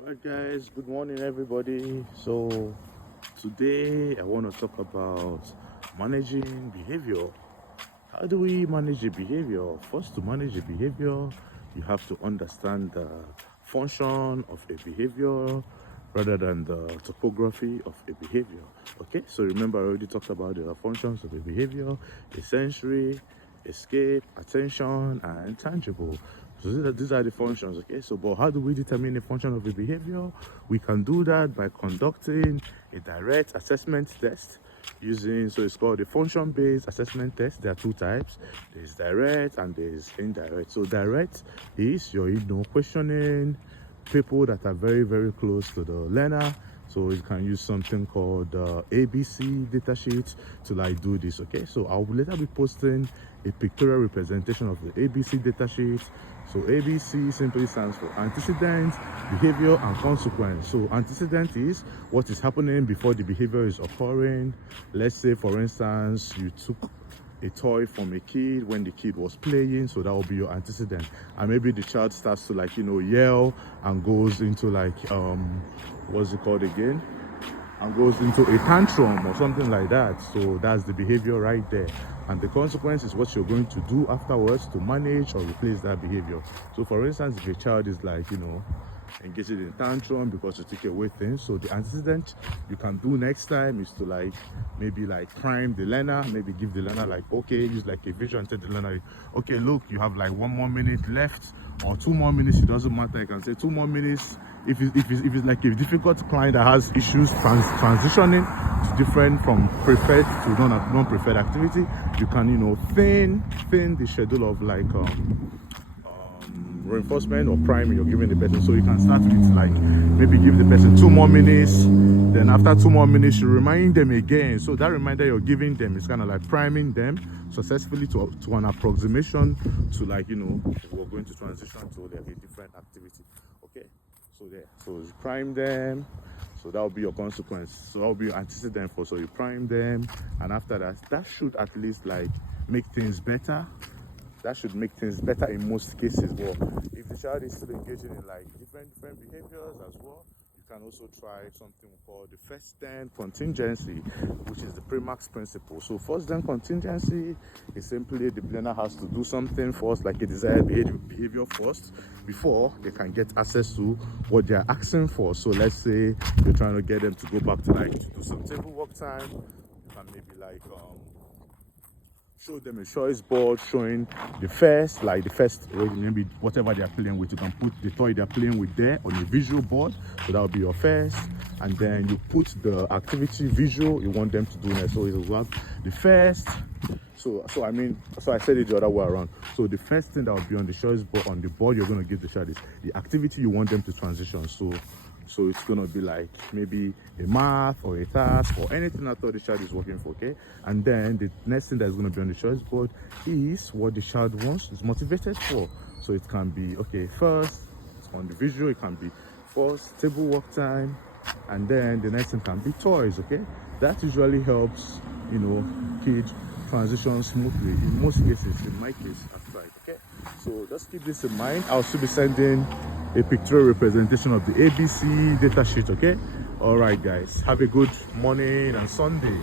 Alright guys, good morning everybody. So today I want to talk about managing behavior. How do we manage the behavior? First, to manage the behavior, you have to understand the function of a behavior rather than the topography of a behavior. Okay, so remember I already talked about the functions of a behavior: a sensory, escape, attention, and tangible. So these are the functions. Okay, so but how do we determine the function of a behavior? We can do that by conducting a direct assessment test using, so it's called a function-based assessment test. There are two types: there's direct and there's indirect. So direct is you're questioning people that are very close to the learner. So you can use something called ABC datasheet to like do this. Okay, so I'll later be posting a pictorial representation of the ABC datasheet. So ABC simply stands for antecedent, behavior, and consequence. So antecedent is what is happening before the behavior is occurring. Let's say, for instance, you took a toy from a kid when the kid was playing, so that will be your antecedent. And maybe the child starts to like yell and goes into like what's it called again, and goes into a tantrum or something like that. So that's the behavior right there. And the consequence is what you're going to do afterwards to manage or replace that behavior. So for instance, if a child is like engaging in tantrum because you take away things, so the antecedent you can do next time is to like maybe like prime the learner, maybe give the learner like, okay, use like a visual and tell the learner, okay, look, you have like 1 more minute left, or 2 more minutes. It doesn't matter, you can say 2 more minutes. If it's like a difficult client that has issues transitioning to different from preferred to non-preferred activity, you can thin the schedule of like reinforcement or priming you're giving the person. So you can start with like maybe give the person 2 more minutes, then after 2 more minutes you remind them again. So that reminder you're giving them is kind of like priming them successfully to an approximation to like we're going to transition to like a different activity. Okay, so you prime them, so that will be your consequence. So that will be your antecedent for, so you prime them, and after that should at least like make things better. That should make things better in most cases. But if the child is still engaging in like different behaviors as well, you can also try something called the first then contingency, which is the Primax principle. So first then contingency is simply the learner has to do something first, like a desired behavior first, before they can get access to what they are asking for. So let's say you're trying to get them to go back to like to do some table work time. You can maybe like show them a choice board showing the first maybe whatever they are playing with. You can put the toy they're playing with there on a visual board, so that will be your first, and then you put the activity visual you want them to do next. So it will have the first. So I said it the other way around. So the first thing that will be on the choice board, on the board you're going to give the child, is the activity you want them to transition. So it's gonna be like maybe a math or a task or anything at all the child is working for. Okay, and then the next thing that's gonna be on the choice board is what the child wants, is motivated for. So it can be, okay, first on the visual it can be first table work time, and then the next thing can be toys. Okay, that usually helps kids transition smoothly in most cases. In my case, that's right. Okay, so just keep this in mind. I'll still be sending a pictorial representation of the ABC datasheet. Okay, all right guys, have a good morning and Sunday.